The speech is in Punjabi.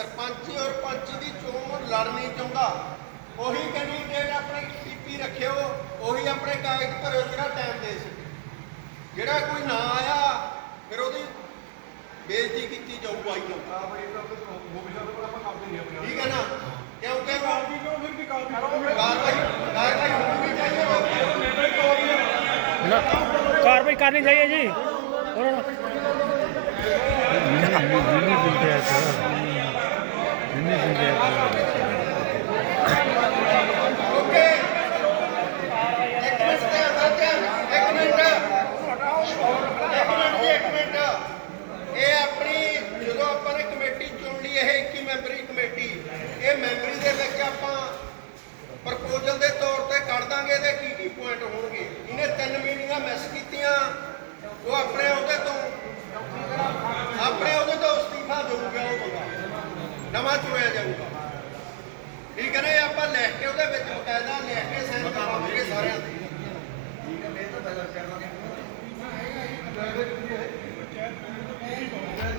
ਸਰਪੰਚੀ ਔਰ ਪੰਚੀ ਦੀ ਚੋਣ ਲੜਨੀ ਚਾਹੁੰਦਾ। ਉਹੀ ਕੈਂਡੀਡੇਟ ਆਪਣੇ ਟੀਪੀ ਰੱਖਿਓ ਉਹੀ ਆਪਣੇ ਕਾਗਜ਼ ਭਰਿਓ ਜਿਹੜਾ ਟਾਈਮ ਦੇ ਸਕੇ ਜਿਹੜਾ ਕੋਈ ਨਾ ਆਇਆ ਫਿਰ ਉਹਦੀ ਬੇਇੱਜ਼ਤੀ ਕੀਤੀ ਜਾਊ ਬਾਈ ਨਾਲ ਠੀਕ ਹੈ ਨਾ? ਕਿਉਂਕਿ ਉਹ ਕਾਰਵਾਈ ਕਾਰਵਾਈ ਹੋਣੀ ਚਾਹੀਏ ਨਾ ਕਾਰਵਾਈ ਕਰਨੀ ਚਾਹੀਏ ਜੀ। ਉਹਨਾਂ ਨੂੰ ਆਪਣੇ ਉਹਦੇ ਤੋਂ